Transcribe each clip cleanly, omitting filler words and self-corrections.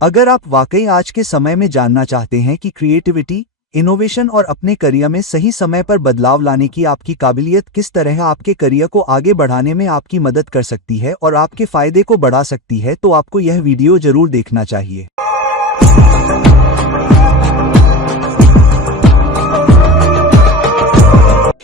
अगर आप वाकई आज के समय में जानना चाहते हैं कि क्रिएटिविटी, इनोवेशन और अपने करियर में सही समय पर बदलाव लाने की आपकी काबिलियत किस तरह आपके करियर को आगे बढ़ाने में आपकी मदद कर सकती है और आपके फायदे को बढ़ा सकती है, तो आपको यह वीडियो जरूर देखना चाहिए।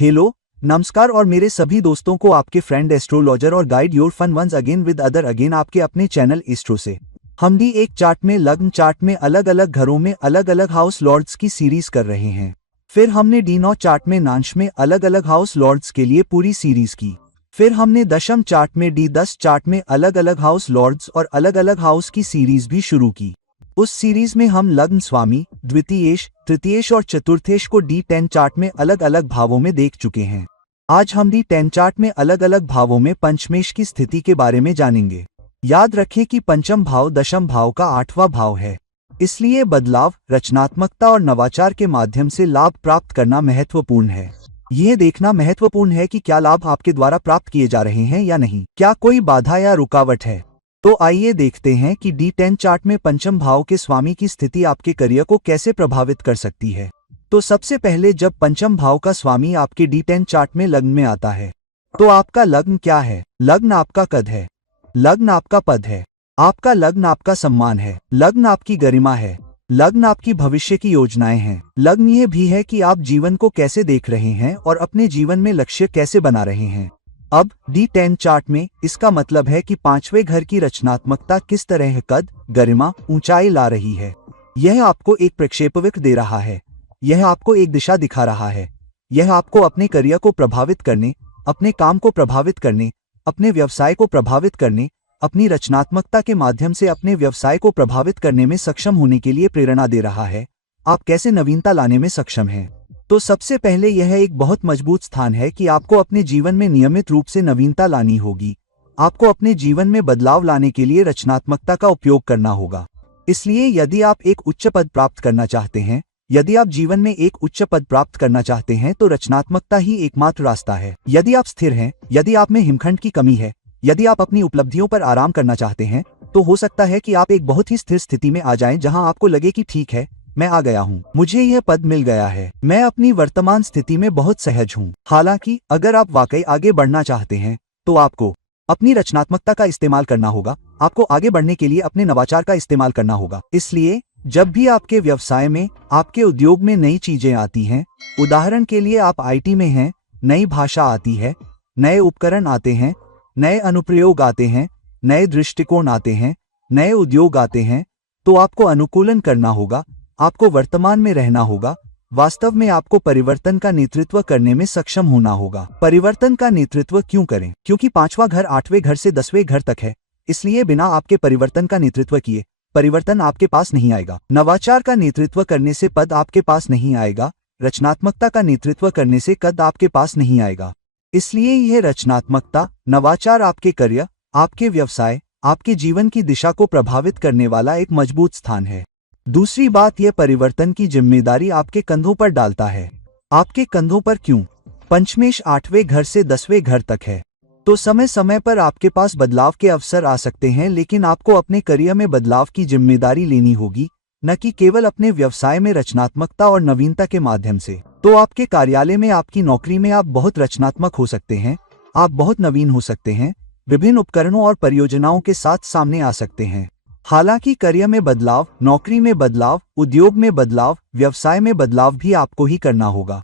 हेलो, नमस्कार और मेरे सभी दोस्तों को आपके फ्रेंड एस्ट्रोलॉजर और guide your fun once again with other again आपके अपने चैनल एस्ट्रो से। हम भी एक चार्ट में लग्न चार्ट में अलग अलग घरों में अलग अलग हाउस लॉर्ड्स की सीरीज कर रहे हैं। फिर हमने D9 चार्ट में नांश में अलग अलग हाउस लॉर्ड्स के लिए पूरी सीरीज की। फिर हमने दशम चार्ट में D10 चार्ट में अलग अलग हाउस लॉर्ड्स और अलग अलग हाउस की सीरीज भी शुरू की। उस सीरीज में हम लग्न स्वामी, द्वितीयेश, तृतीयेश और चतुर्थेश को D10 चार्ट में अलग अलग भावों में देख चुके हैं। आज हम D10 चार्ट में अलग अलग भावों में पंचमेश की स्थिति के बारे में जानेंगे। याद रखें कि पंचम भाव दशम भाव का 8वां भाव है, इसलिए बदलाव, रचनात्मकता और नवाचार के माध्यम से लाभ प्राप्त करना महत्वपूर्ण है। यह देखना महत्वपूर्ण है कि क्या लाभ आपके द्वारा प्राप्त किए जा रहे हैं या नहीं, क्या कोई बाधा या रुकावट है। तो आइए देखते हैं कि D10 चार्ट में पंचम भाव के स्वामी की स्थिति आपके करियर को कैसे प्रभावित कर सकती है। तो सबसे पहले जब पंचम भाव का स्वामी आपके D10 चार्ट में लग्न में आता है, तो आपका लग्न क्या है? लग्न आपका कद है, लग्न आपका पद है, आपका लग्न आपका सम्मान है, लग्न आपकी गरिमा है, लग्न आपकी भविष्य की योजनाएं हैं। लग्न यह भी है कि आप जीवन को कैसे देख रहे हैं और अपने जीवन में लक्ष्य कैसे बना रहे हैं। अब D10 चार्ट में इसका मतलब है कि 5वें घर की रचनात्मकता किस तरह कद, गरिमा, ऊंचाई ला रही है। यह आपको एक प्रक्षेपवक्र दे रहा है, यह आपको एक दिशा दिखा रहा है। यह आपको अपने करियर को प्रभावित करने, अपने काम को प्रभावित करने, अपने व्यवसाय को प्रभावित करने, अपनी रचनात्मकता के माध्यम से अपने व्यवसाय को प्रभावित करने में सक्षम होने के लिए प्रेरणा दे रहा है। आप कैसे नवीनता लाने में सक्षम हैं। तो सबसे पहले यह एक बहुत मजबूत स्थान है कि आपको अपने जीवन में नियमित रूप से नवीनता लानी होगी। आपको अपने जीवन में बदलाव लाने के लिए रचनात्मकता का उपयोग करना होगा। इसलिए यदि आप एक उच्च पद प्राप्त करना चाहते हैं, यदि आप जीवन में एक उच्च पद प्राप्त करना चाहते हैं, तो रचनात्मकता ही एकमात्र रास्ता है। यदि आप स्थिर हैं, यदि आप में हिमखंड की कमी है, यदि आप अपनी उपलब्धियों पर आराम करना चाहते हैं, तो हो सकता है कि आप एक बहुत ही स्थिर स्थिति में आ जाएं जहां आपको लगे कि ठीक है, मैं आ गया हूं, मुझे यह पद मिल गया है, मैं अपनी वर्तमान स्थिति में बहुत सहज हूं। हालांकि अगर आप वाकई आगे बढ़ना चाहते हैं, तो आपको अपनी रचनात्मकता का इस्तेमाल करना होगा। आपको आगे बढ़ने के लिए अपने नवाचार का इस्तेमाल करना होगा। इसलिए जब भी आपके व्यवसाय में, आपके उद्योग में नई चीजें आती हैं, उदाहरण के लिए आप IT में हैं, नई भाषा आती है, नए उपकरण आते हैं, नए अनुप्रयोग आते हैं, नए दृष्टिकोण आते हैं, नए उद्योग आते हैं, तो आपको अनुकूलन करना होगा। आपको वर्तमान में रहना होगा। वास्तव में आपको परिवर्तन का नेतृत्व करने में सक्षम होना होगा। परिवर्तन का नेतृत्व क्यों करें? क्योंकि 5वां घर 8वें घर से 10वें घर तक है, इसलिए बिना आपके परिवर्तन का नेतृत्व किए परिवर्तन आपके पास नहीं आएगा। नवाचार का नेतृत्व करने से पद आपके पास नहीं आएगा। रचनात्मकता का नेतृत्व करने से कद आपके पास नहीं आएगा। इसलिए यह रचनात्मकता, नवाचार आपके करियर, आपके व्यवसाय, आपके जीवन की दिशा को प्रभावित करने वाला एक मजबूत स्थान है। दूसरी बात, यह परिवर्तन की जिम्मेदारी आपके कंधों पर डालता है। आपके कंधों पर क्यों? पंचमेश 8वें घर से 10वें घर तक है, तो समय समय पर आपके पास बदलाव के अवसर आ सकते हैं, लेकिन आपको अपने करियर में बदलाव की जिम्मेदारी लेनी होगी, न कि केवल अपने व्यवसाय में रचनात्मकता और नवीनता के माध्यम से। तो आपके कार्यालय में, आपकी नौकरी में आप बहुत रचनात्मक हो सकते हैं, आप बहुत नवीन हो सकते हैं, विभिन्न उपकरणों और परियोजनाओं के साथ सामने आ सकते हैं। हालांकि करियर में बदलाव, नौकरी में बदलाव, उद्योग में बदलाव, व्यवसाय में बदलाव भी आपको ही करना होगा।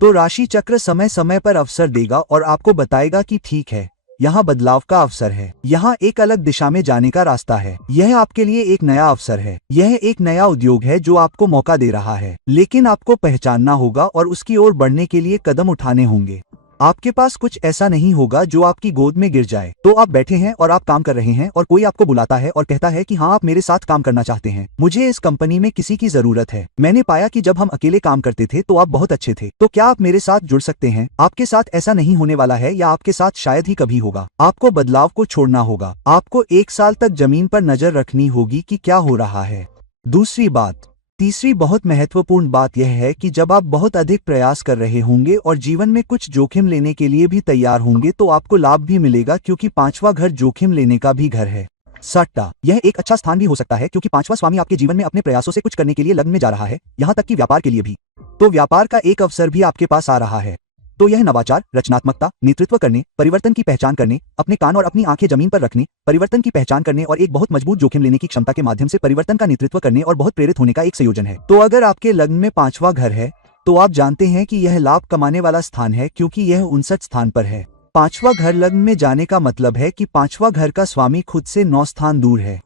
तो राशि चक्र समय समय पर अवसर देगा और आपको बताएगा कि ठीक है, यहाँ बदलाव का अवसर है, यहाँ एक अलग दिशा में जाने का रास्ता है, यह आपके लिए एक नया अवसर है, यह एक नया उद्योग है जो आपको मौका दे रहा है। लेकिन आपको पहचानना होगा और उसकी ओर बढ़ने के लिए कदम उठाने होंगे। आपके पास कुछ ऐसा नहीं होगा जो आपकी गोद में गिर जाए। तो आप बैठे हैं और आप काम कर रहे हैं और कोई आपको बुलाता है और कहता है कि हाँ, आप मेरे साथ काम करना चाहते हैं, मुझे इस कंपनी में किसी की जरूरत है। मैंने पाया कि जब हम अकेले काम करते थे तो आप बहुत अच्छे थे, तो क्या आप मेरे साथ जुड़ सकते हैं? आपके साथ ऐसा नहीं होने वाला है, या आपके साथ शायद ही कभी होगा। आपको बदलाव को छोड़ना होगा। आपको 1 साल तक जमीन पर नजर रखनी होगी कि क्या हो रहा है। दूसरी बात, तीसरी बहुत महत्वपूर्ण बात यह है कि जब आप बहुत अधिक प्रयास कर रहे होंगे और जीवन में कुछ जोखिम लेने के लिए भी तैयार होंगे, तो आपको लाभ भी मिलेगा, क्योंकि 5वां घर जोखिम लेने का भी घर है। सट्टा, यह एक अच्छा स्थान भी हो सकता है क्योंकि पांचवा स्वामी आपके जीवन में अपने प्रयासों से कुछ करने के लिए लग्न में जा रहा है, यहाँ तक कि व्यापार के लिए भी। तो व्यापार का एक अवसर भी आपके पास आ रहा है। तो यह नवाचार, रचनात्मकता, नेतृत्व करने, परिवर्तन की पहचान करने, अपने कान और अपनी आंखें जमीन पर रखने, परिवर्तन की पहचान करने और एक बहुत मजबूत जोखिम लेने की क्षमता के माध्यम से परिवर्तन का नेतृत्व करने और बहुत प्रेरित होने का एक संयोजन है। तो अगर आपके लग्न में पांचवा घर है तो आप जानते हैं कि यह लाभ कमाने वाला स्थान है क्योंकि यह 59 स्थान पर है। पांचवा घर लग्न में जाने का मतलब है कि पांचवा घर का स्वामी खुद से 9 स्थान दूर है।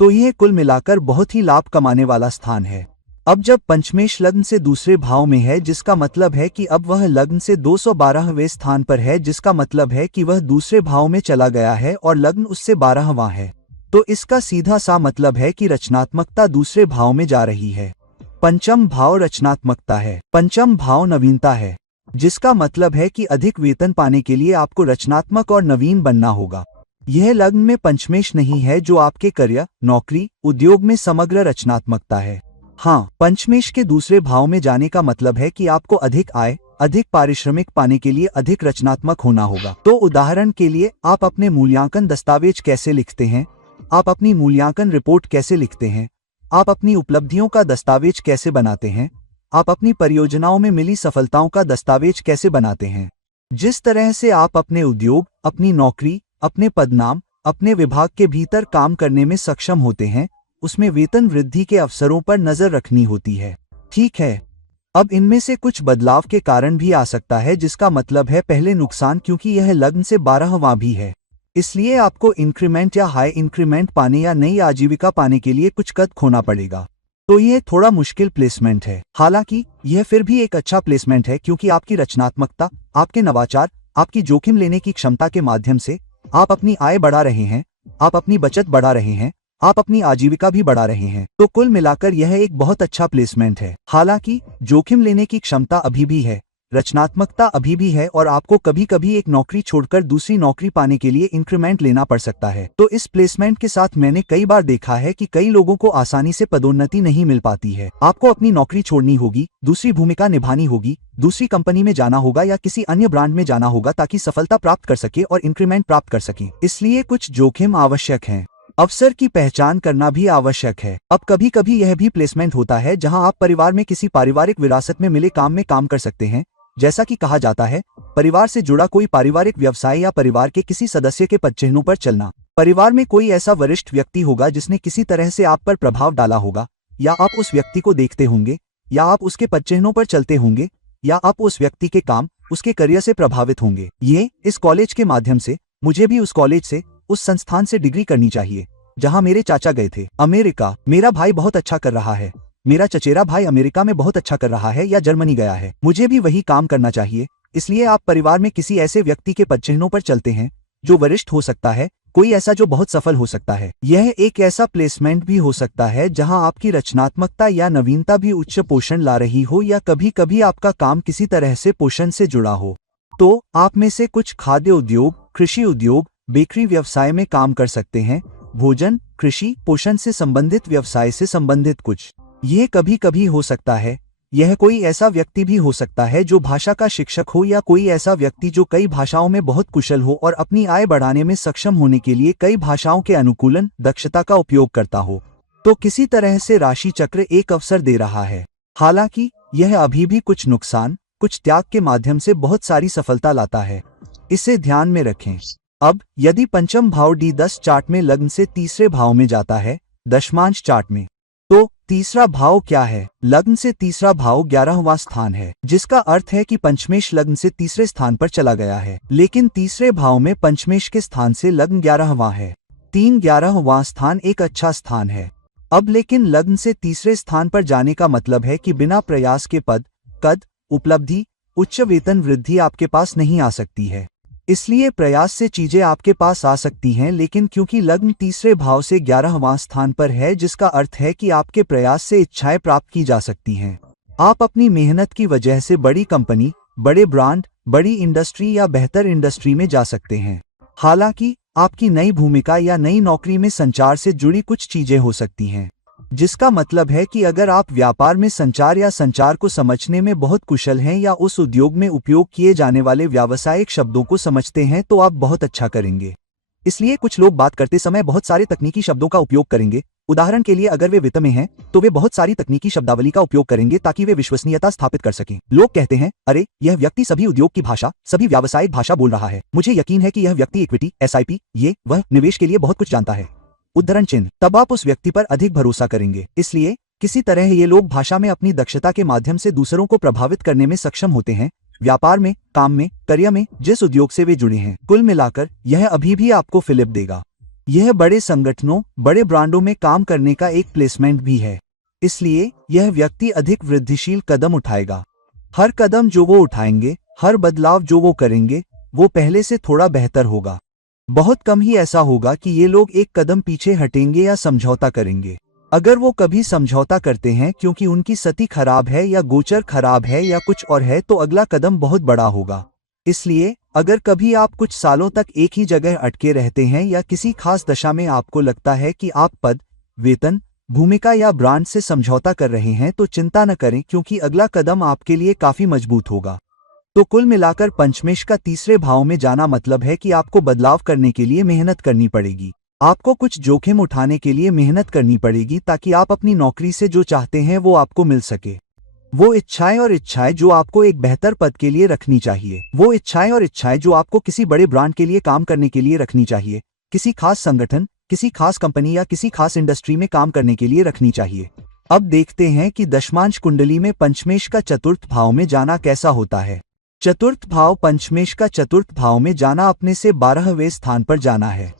तो यह कुल मिलाकर बहुत ही लाभ कमाने वाला स्थान है। अब जब पंचमेश लग्न से दूसरे भाव में है जिसका मतलब है कि अब वह लग्न से 212वें स्थान पर है, जिसका मतलब है कि वह दूसरे भाव में चला गया है और लग्न उससे 12वां है। तो इसका सीधा सा मतलब है कि रचनात्मकता दूसरे भाव में जा रही है। पंचम भाव रचनात्मकता है, पंचम भाव नवीनता है, जिसका मतलब है कि अधिक वेतन पाने के लिए आपको रचनात्मक और नवीन बनना होगा। यह लग्न में पंचमेश नहीं है जो आपके करियर, नौकरी, उद्योग में समग्र रचनात्मकता है। हाँ, पंचमेश के दूसरे भाव में जाने का मतलब है कि आपको अधिक आय, अधिक पारिश्रमिक पाने के लिए अधिक रचनात्मक होना होगा। तो उदाहरण के लिए आप अपने मूल्यांकन दस्तावेज कैसे लिखते हैं, आप अपनी मूल्यांकन रिपोर्ट कैसे लिखते हैं, आप अपनी उपलब्धियों का दस्तावेज कैसे बनाते हैं, आप अपनी परियोजनाओं में मिली सफलताओं का दस्तावेज कैसे बनाते हैं। जिस तरह से आप अपने उद्योग, अपनी नौकरी, अपने पदनाम, अपने विभाग के भीतर काम करने में सक्षम होते हैं, उसमें वेतन वृद्धि के अवसरों पर नजर रखनी होती है। ठीक है, अब इनमें से कुछ बदलाव के कारण भी आ सकता है, जिसका मतलब है पहले नुकसान, क्योंकि यह लग्न से 12वां भी है। इसलिए आपको इंक्रीमेंट या हाई इंक्रीमेंट पाने या नई आजीविका पाने के लिए कुछ कद खोना पड़ेगा। तो यह थोड़ा मुश्किल प्लेसमेंट है। हालांकि यह फिर भी एक अच्छा प्लेसमेंट है क्योंकि आपकी रचनात्मकता, आपके नवाचार, आपकी जोखिम लेने की क्षमता के माध्यम से आप अपनी आय बढ़ा रहे हैं, आप अपनी बचत बढ़ा रहे हैं, आप अपनी आजीविका भी बढ़ा रहे हैं। तो कुल मिलाकर यह एक बहुत अच्छा प्लेसमेंट है। हालांकि जोखिम लेने की क्षमता अभी भी है, रचनात्मकता अभी भी है और आपको कभी कभी एक नौकरी छोड़कर दूसरी नौकरी पाने के लिए इंक्रीमेंट लेना पड़ सकता है। तो इस प्लेसमेंट के साथ मैंने कई बार देखा है कि कई लोगों को आसानी से पदोन्नति नहीं मिल पाती है। आपको अपनी नौकरी छोड़नी होगी, दूसरी भूमिका निभानी होगी, दूसरी कंपनी में जाना होगा या किसी अन्य ब्रांड में जाना होगा ताकि सफलता प्राप्त कर सके और इंक्रीमेंट प्राप्त कर सके। इसलिए कुछ जोखिम आवश्यक है, अवसर की पहचान करना भी आवश्यक है। अब कभी कभी यह भी प्लेसमेंट होता है जहां आप परिवार में किसी पारिवारिक विरासत में मिले काम में काम कर सकते हैं, जैसा कि कहा जाता है परिवार से जुड़ा कोई पारिवारिक व्यवसाय या परिवार के किसी सदस्य के पदचिह्नों पर चलना। परिवार में कोई ऐसा वरिष्ठ व्यक्ति होगा जिसने किसी तरह से आप पर प्रभाव डाला होगा, या आप उस व्यक्ति को देखते होंगे, या आप उसके पदचिह्नों पर चलते होंगे, या आप उस व्यक्ति के काम, उसके करियर से प्रभावित होंगे। ये इस कॉलेज के माध्यम से मुझे भी उस कॉलेज से, उस संस्थान से डिग्री करनी चाहिए जहां मेरे चाचा गए थे। अमेरिका, मेरा भाई बहुत अच्छा कर रहा है, मेरा चचेरा भाई अमेरिका में बहुत अच्छा कर रहा है या जर्मनी गया है, मुझे भी वही काम करना चाहिए। इसलिए आप परिवार में किसी ऐसे व्यक्ति के पदचिह्नों पर चलते हैं जो वरिष्ठ हो सकता है, कोई ऐसा जो बहुत सफल हो सकता है। यह एक ऐसा प्लेसमेंट भी हो सकता है जहां आपकी रचनात्मकता या नवीनता भी उच्च पोषण ला रही हो, या कभी कभी आपका काम किसी तरह से पोषण से जुड़ा हो। तो आप में से कुछ खाद्य उद्योग, कृषि उद्योग, बेकरी व्यवसाय में काम कर सकते हैं, भोजन, कृषि, पोषण से संबंधित व्यवसाय से संबंधित कुछ। यह कभी कभी हो सकता है, यह कोई ऐसा व्यक्ति भी हो सकता है जो भाषा का शिक्षक हो, या कोई ऐसा व्यक्ति जो कई भाषाओं में बहुत कुशल हो और अपनी आय बढ़ाने में सक्षम होने के लिए कई भाषाओं के अनुकूलन, दक्षता का उपयोग करता हो। तो किसी तरह से राशि चक्र एक अवसर दे रहा है। हालांकि यह अभी भी कुछ नुकसान, कुछ त्याग के माध्यम से बहुत सारी सफलता लाता है, इसे ध्यान में रखें। अब यदि पंचम भाव D10 चार्ट में लग्न से तीसरे भाव में जाता है, दशमांश चार्ट में, तो तीसरा भाव क्या है? लग्न से तीसरा भाव 11वां स्थान है, जिसका अर्थ है कि पंचमेश लग्न से तीसरे स्थान पर चला गया है, लेकिन तीसरे भाव में पंचमेश के स्थान से लग्न 11वां है। 11वां स्थान एक अच्छा स्थान है। अब लेकिन लग्न से तीसरे स्थान पर जाने का मतलब है कि बिना प्रयास के पद, कद, उपलब्धि, उच्च वेतन वृद्धि आपके पास नहीं आ सकती है। इसलिए प्रयास से चीजें आपके पास आ सकती हैं, लेकिन क्योंकि लग्न तीसरे भाव से 11वां स्थान पर है, जिसका अर्थ है कि आपके प्रयास से इच्छाएं प्राप्त की जा सकती हैं। आप अपनी मेहनत की वजह से बड़ी कंपनी, बड़े ब्रांड, बड़ी इंडस्ट्री या बेहतर इंडस्ट्री में जा सकते हैं। हालांकि आपकी नई भूमिका या नई नौकरी में संचार से जुड़ी कुछ चीजें हो सकती हैं, जिसका मतलब है कि अगर आप व्यापार में संचार या संचार को समझने में बहुत कुशल हैं, या उस उद्योग में उपयोग किए जाने वाले व्यावसायिक शब्दों को समझते हैं, तो आप बहुत अच्छा करेंगे। इसलिए कुछ लोग बात करते समय बहुत सारे तकनीकी शब्दों का उपयोग करेंगे। उदाहरण के लिए अगर वे वित्त में हैं, तो वे बहुत सारी तकनीकी शब्दावली का उपयोग करेंगे ताकि वे विश्वसनीयता स्थापित कर सकें। लोग कहते हैं, अरे यह व्यक्ति सभी उद्योग की भाषा, सभी व्यावसायिक भाषा बोल रहा है। मुझे यकीन है कि यह व्यक्ति इक्विटी, एसआईपी, ये वह निवेश के लिए बहुत कुछ जानता है। उद्धरण चिन्ह। तब आप उस व्यक्ति पर अधिक भरोसा करेंगे। इसलिए किसी तरह ये लोग भाषा में अपनी दक्षता के माध्यम से दूसरों को प्रभावित करने में सक्षम होते हैं, व्यापार में, काम में, करियर में, जिस उद्योग से वे जुड़े हैं। कुल मिलाकर यह अभी भी आपको फिलिप देगा। यह बड़े संगठनों, बड़े ब्रांडों में काम करने का एक प्लेसमेंट भी है। इसलिए यह व्यक्ति अधिक वृद्धिशील कदम उठाएगा। हर कदम जो वो उठाएंगे, हर बदलाव जो वो करेंगे, वो पहले से थोड़ा बेहतर होगा। बहुत कम ही ऐसा होगा कि ये लोग एक कदम पीछे हटेंगे या समझौता करेंगे। अगर वो कभी समझौता करते हैं क्योंकि उनकी स्थिति खराब है या गोचर खराब है या कुछ और है, तो अगला कदम बहुत बड़ा होगा। इसलिए अगर कभी आप कुछ सालों तक एक ही जगह अटके रहते हैं या किसी खास दशा में आपको लगता है कि आप पद, वेतन, भूमिका या ब्रांड से समझौता कर रहे हैं, तो चिंता न करें, क्योंकि अगला कदम आपके लिए काफी मजबूत होगा। तो कुल मिलाकर पंचमेश का तीसरे भाव में जाना मतलब है कि आपको बदलाव करने के लिए मेहनत करनी पड़ेगी। आपको कुछ जोखिम उठाने के लिए मेहनत करनी पड़ेगी ताकि आप अपनी नौकरी से जो चाहते हैं वो आपको मिल सके। वो इच्छाएं और इच्छाएं जो आपको एक बेहतर पद के लिए रखनी चाहिए। वो इच्छाएं और इच्छाएं जो आपको किसी बड़े ब्रांड के लिए काम करने के लिए रखनी चाहिए, किसी खास संगठन, किसी खास कंपनी या किसी खास इंडस्ट्री में काम करने के लिए रखनी चाहिए। अब देखते हैं कि दशमांश कुंडली में पंचमेश का चतुर्थ भाव में जाना कैसा होता है। चतुर्थ भाव पंचमेश का चतुर्थ भाव में जाना अपने से 12वें स्थान पर जाना है।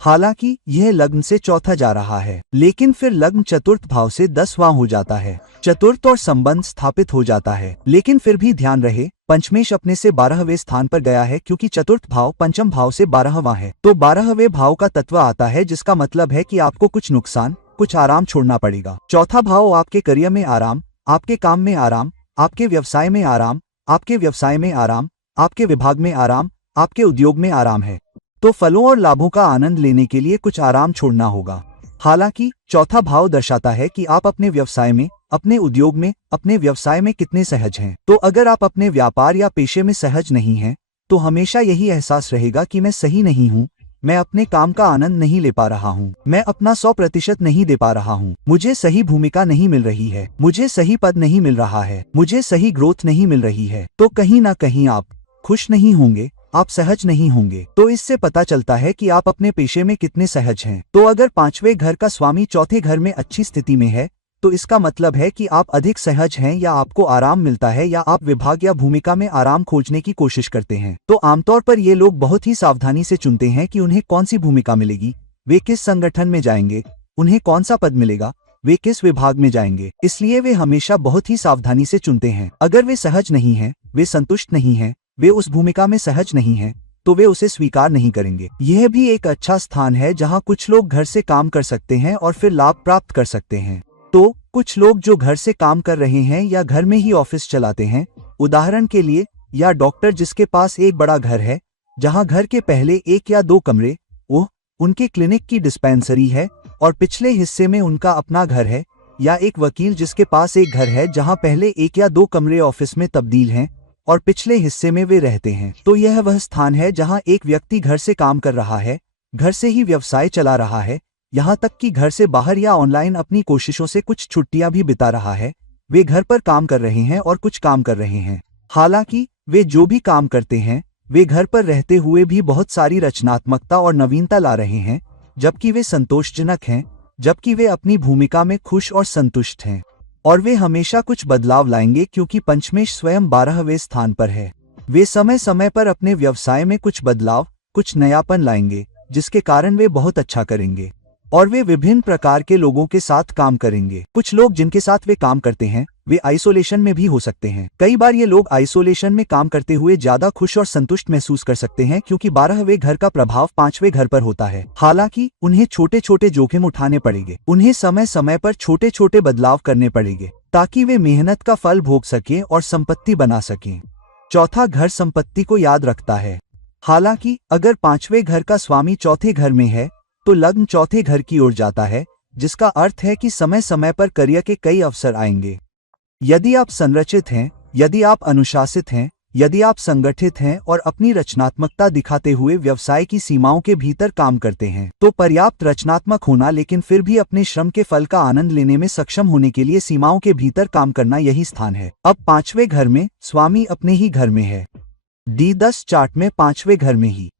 हालांकि यह लग्न से चौथा जा रहा है, लेकिन फिर लग्न चतुर्थ भाव से 10वां हो जाता है। चतुर्थ और संबंध स्थापित हो जाता है, लेकिन फिर भी ध्यान रहे, पंचमेश अपने से 12वें स्थान पर गया है, क्योंकि चतुर्थ भाव पंचम भाव से 12वां है। तो 12वें भाव का तत्व आता है, जिसका मतलब है कि आपको कुछ नुकसान, कुछ आराम छोड़ना पड़ेगा। चौथा भाव आपके करियर में आराम, आपके काम में आराम, आपके व्यवसाय में आराम, आपके व्यवसाय में आराम, आपके विभाग में आराम, आपके उद्योग में आराम है। तो फलों और लाभों का आनंद लेने के लिए कुछ आराम छोड़ना होगा। हालांकि चौथा भाव दर्शाता है कि आप अपने व्यवसाय में, अपने उद्योग में, अपने व्यवसाय में कितने सहज हैं। तो अगर आप अपने व्यापार या पेशे में सहज नहीं हैं, तो हमेशा यही एहसास रहेगा कि मैं सही नहीं हूँ, मैं अपने काम का आनंद नहीं ले पा रहा हूँ, मैं अपना 100% नहीं दे पा रहा हूँ, मुझे सही भूमिका नहीं मिल रही है, मुझे सही पद नहीं मिल रहा है, मुझे सही ग्रोथ नहीं मिल रही है। तो कहीं ना कहीं आप खुश नहीं होंगे, आप सहज नहीं होंगे। तो इससे पता चलता है कि आप अपने पेशे में कितने सहज हैं। तो अगर 5वें घर का स्वामी चौथे घर में अच्छी स्थिति में है, तो इसका मतलब है कि आप अधिक सहज हैं या आपको आराम मिलता है, या आप विभाग या भूमिका में आराम खोजने की कोशिश करते हैं। तो आमतौर पर ये लोग बहुत ही सावधानी से चुनते हैं कि उन्हें कौन सी भूमिका मिलेगी, वे किस संगठन में जाएंगे, उन्हें कौन सा पद मिलेगा, वे किस विभाग में जाएंगे। इसलिए वे हमेशा बहुत ही सावधानी से चुनते हैं। अगर वे सहज नहीं हैं, वे संतुष्ट नहीं हैं, वे उस भूमिका में सहज नहीं हैं, तो वे उसे स्वीकार नहीं करेंगे। यह भी एक अच्छा स्थान है जहां कुछ लोग घर से काम कर सकते हैं और फिर लाभ प्राप्त कर सकते हैं। तो कुछ लोग जो घर से काम कर रहे हैं या घर में ही ऑफिस चलाते हैं, उदाहरण के लिए, या डॉक्टर जिसके पास एक बड़ा घर है जहां घर के पहले 1 या 2 कमरे उनके क्लिनिक की डिस्पेंसरी है और पिछले हिस्से में उनका अपना घर है, या एक वकील जिसके पास एक घर है जहां पहले 1 या 2 कमरे ऑफिस में तब्दील हैं और पिछले हिस्से में वे रहते हैं। तो यह वह स्थान है जहां एक व्यक्ति घर से काम कर रहा है, घर से ही व्यवसाय चला रहा है, यहाँ तक कि घर से बाहर या ऑनलाइन अपनी कोशिशों से कुछ छुट्टियां भी बिता रहा है। वे घर पर काम कर रहे हैं और कुछ काम कर रहे हैं। हालांकि वे जो भी काम करते हैं, वे घर पर रहते हुए भी बहुत सारी रचनात्मकता और नवीनता ला रहे हैं, जबकि वे संतोषजनक हैं, जबकि वे अपनी भूमिका में खुश और संतुष्ट हैं। और वे हमेशा कुछ बदलाव लाएंगे, क्योंकि पंचमेश स्वयं 12वें स्थान पर है। वे समय समय पर अपने व्यवसाय में कुछ बदलाव, कुछ नयापन लाएंगे, जिसके कारण वे बहुत अच्छा करेंगे। और वे विभिन्न प्रकार के लोगों के साथ काम करेंगे। कुछ लोग जिनके साथ वे काम करते हैं, वे आइसोलेशन में भी हो सकते हैं। कई बार ये लोग आइसोलेशन में काम करते हुए ज्यादा खुश और संतुष्ट महसूस कर सकते हैं, क्योंकि 12वें घर का प्रभाव 5वें घर पर होता है। हालांकि उन्हें छोटे छोटे जोखिम उठाने पड़ेंगे, उन्हें समय समय पर छोटे छोटे बदलाव करने पड़ेंगे, ताकि वे मेहनत का फल भोग सकें और संपत्ति बना सकें। चौथा घर संपत्ति को याद रखता है। हालांकि अगर 5वें घर का स्वामी चौथे घर में है, तो लग्न चौथे घर की ओर जाता है, जिसका अर्थ है कि समय समय पर करियर के कई अवसर आएंगे। यदि आप संरचित हैं, यदि आप अनुशासित हैं, यदि आप संगठित हैं और अपनी रचनात्मकता दिखाते हुए व्यवसाय की सीमाओं के भीतर काम करते हैं तो पर्याप्त रचनात्मक होना लेकिन फिर भी अपने श्रम के फल का आनंद लेने में सक्षम होने के लिए सीमाओं के भीतर काम करना यही स्थान है। अब पांचवें घर में स्वामी अपने ही घर में है। D10 चार्ट में पांचवें घर में ही।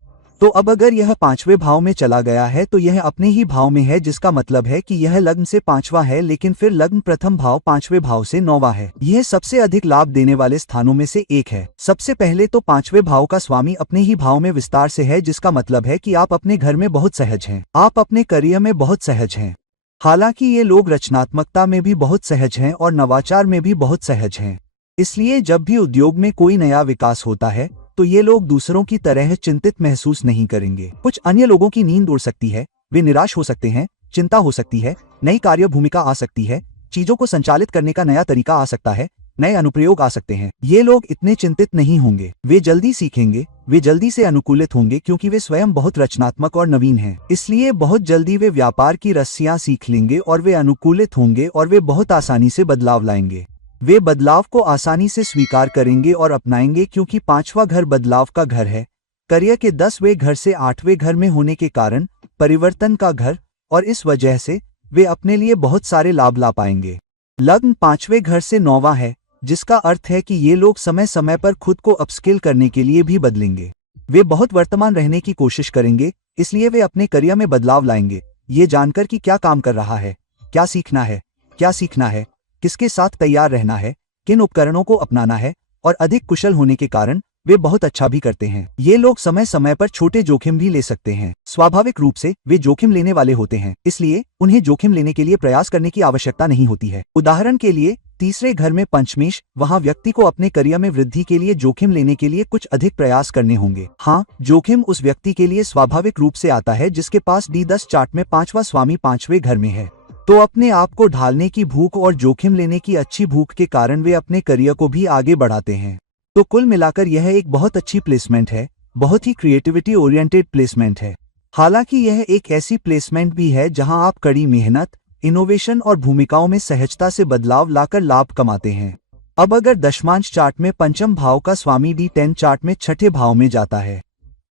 तो अब अगर यह पांचवें भाव में चला गया है तो यह अपने ही भाव में है, जिसका मतलब है कि यह लग्न से पांचवा है, लेकिन फिर लग्न प्रथम भाव पांचवें भाव से नौवां है। यह सबसे अधिक लाभ देने वाले स्थानों में से एक है। सबसे पहले तो पांचवें भाव का स्वामी अपने ही भाव में विस्तार से है, जिसका मतलब है कि आप अपने घर में बहुत सहज हैं, आप अपने करियर में बहुत सहज हैं। हालांकि ये लोग रचनात्मकता में भी बहुत सहज हैं और नवाचार में भी बहुत सहज हैं। इसलिए जब भी उद्योग में कोई नया विकास होता है तो ये लोग दूसरों की तरह चिंतित महसूस नहीं करेंगे। कुछ अन्य लोगों की नींद उड़ सकती है, वे निराश हो सकते हैं, चिंता हो सकती है, नई कार्य भूमिका आ सकती है, चीजों को संचालित करने का नया तरीका आ सकता है, नए अनुप्रयोग आ सकते हैं। ये लोग इतने चिंतित नहीं होंगे, वे जल्दी सीखेंगे, वे जल्दी से अनुकूलित होंगे क्योंकि वे स्वयं बहुत रचनात्मक और नवीन हैं। इसलिए बहुत जल्दी वे व्यापार की रस्सियां सीख लेंगे और वे अनुकूलित होंगे और वे बहुत आसानी से बदलाव लाएंगे। वे बदलाव को आसानी से स्वीकार करेंगे और अपनाएंगे क्योंकि पांचवा घर बदलाव का घर है। करियर के 10वें घर से 8वें घर में होने के कारण परिवर्तन का घर, और इस वजह से वे अपने लिए बहुत सारे लाभ ला पाएंगे। लग्न 5वें घर से 9वां है, जिसका अर्थ है कि ये लोग समय समय पर खुद को अपस्किल करने के लिए भी बदलेंगे। वे बहुत वर्तमान रहने की कोशिश करेंगे, इसलिए वे अपने करियर में बदलाव लाएंगे, ये जानकर कि क्या काम कर रहा है, क्या सीखना है, किसके साथ तैयार रहना है, किन उपकरणों को अपनाना है, और अधिक कुशल होने के कारण वे बहुत अच्छा भी करते हैं। ये लोग समय समय पर छोटे जोखिम भी ले सकते हैं। स्वाभाविक रूप से वे जोखिम लेने वाले होते हैं, इसलिए उन्हें जोखिम लेने के लिए प्रयास करने की आवश्यकता नहीं होती है। उदाहरण के लिए तीसरे घर में पंचमेश, वहां व्यक्ति को अपने करियर में वृद्धि के लिए जोखिम लेने के लिए कुछ अधिक प्रयास करने होंगे। हाँ, जोखिम उस व्यक्ति के लिए स्वाभाविक रूप से आता है जिसके पास D10 चार्ट में पांचवा स्वामी 5वें घर में है। तो अपने आप को ढालने की भूख और जोखिम लेने की अच्छी भूख के कारण वे अपने करियर को भी आगे बढ़ाते हैं। तो कुल मिलाकर यह एक बहुत अच्छी प्लेसमेंट है, बहुत ही क्रिएटिविटी ओरिएंटेड प्लेसमेंट है। हालांकि यह एक ऐसी प्लेसमेंट भी है जहां आप कड़ी मेहनत, इनोवेशन और भूमिकाओं में सहजता से बदलाव लाकर लाभ कमाते हैं। अब अगर दशमांश चार्ट में पंचम भाव का स्वामी D10 चार्ट में छठे भाव में जाता है,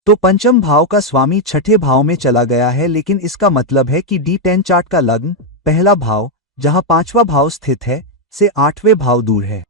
तो पंचम भाव का स्वामी छठे भाव में चला गया है, लेकिन इसका मतलब है कि D10 चार्ट का लग्न पहला भाव, जहां पांचवा भाव स्थित है, से 8वें भाव दूर है।